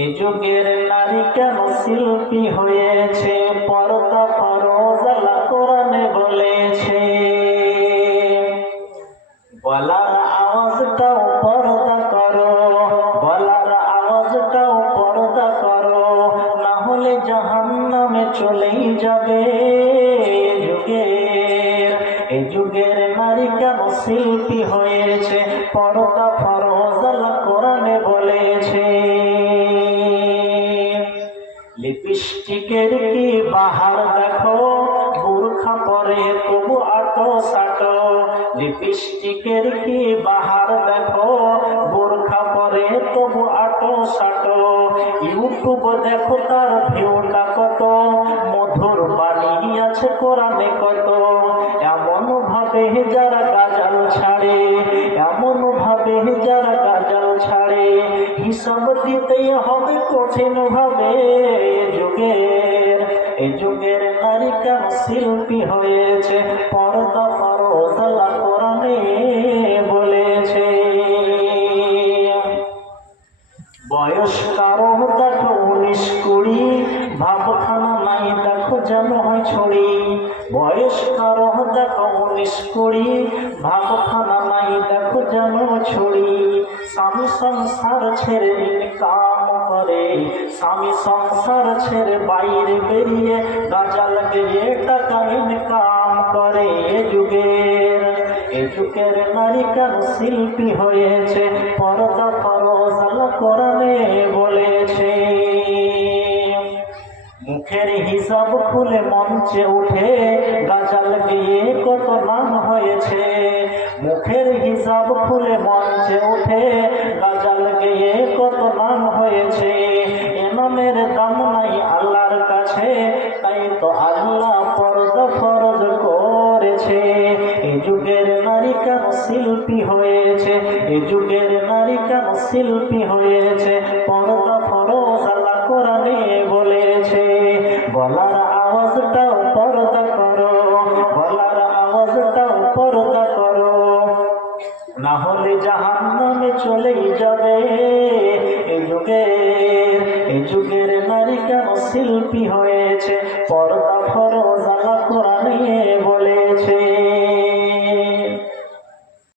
এই যুগের নারী কেন শিল্পী হয়েছে? পর্দা ফরজ আল্লাহ কোরআনে বলেছে। বলার আওয়াজটাও পর্দা করো, বলার আওয়াজটাও পর্দা করো, না হলে জাহান্নামে চলেই যাবে। এই যুগের নারী কেন শিল্পী হয়েছে? পর্দা ফরজ আল্লাহ কোরআনে বলেছে। লিপস্টিকের কি বাহার দেখো, বুরখা পরে তবু আটো সাটো। লিপস্টিকের কি বাহার দেখো, বুরখা পরে তবু আটো সাটো। ইউটিউব দেখো তার ভিউটা কত, মধুর বাণী আছে কোরআনে কত। এমন ভাবে যারা গাজাল ছাড়ে, এমন ভাবে যারা গাজাল ছাড়ে, হিসাব দিতেই হবে কঠিন ভাবে। এই যুগের নারী কেন শিল্পী হয়েছে? পর্দা ফরজ আল্লাহ কোরআনে বলেছে। বয়স কারো দেখো 19-20, ভাবখানা নাই দেখো যেন হয় ছড়ি। বয়স কারো দেখো 19-20, ভাবখানা নাই দেখো যেন ছড়ি। স্বামী সংসার ছেড়ে ইনকাম করে, স্বামী সংসার ছেড়ে বাইরে বেরিয়ে গাজাল গিয়ে টাকা ইনকাম করে। এই যুগের নারী কেন শিল্পী হয়েছে? পর্দা ফরজ আল্লাহ কোরআনে বলেছে। মুখের হিসাব খুলে মঞ্চে উঠে গাজাল গিয়ে কত নাম হয়েছে। মুখের হিসাব খুলে মঞ্চে উঠে গাজাল গিয়ে কত নাম হয়েছে। এ নামের দাম নাই আল্লাহর কাছে, তাই তো আল্লাহ পর্দা ফরজ করেছে। এই যুগের নারী কেন শিল্পী হয়েছে? এই যুগের নারী কেন শিল্পী হয়েছে? পর্দা ফরজ আল্লাহ কোরআনে বলেছে। বলার আওয়াজটাও পর্দা করো, বলার আওয়াজটাও পর্দা করো, না হলে জাহান্নামে চলেই যাবে। এই যুগের নারী কেন শিল্পী হয়েছে? পর্দা ফরজ আল্লাহ কোরআনে বলেছে।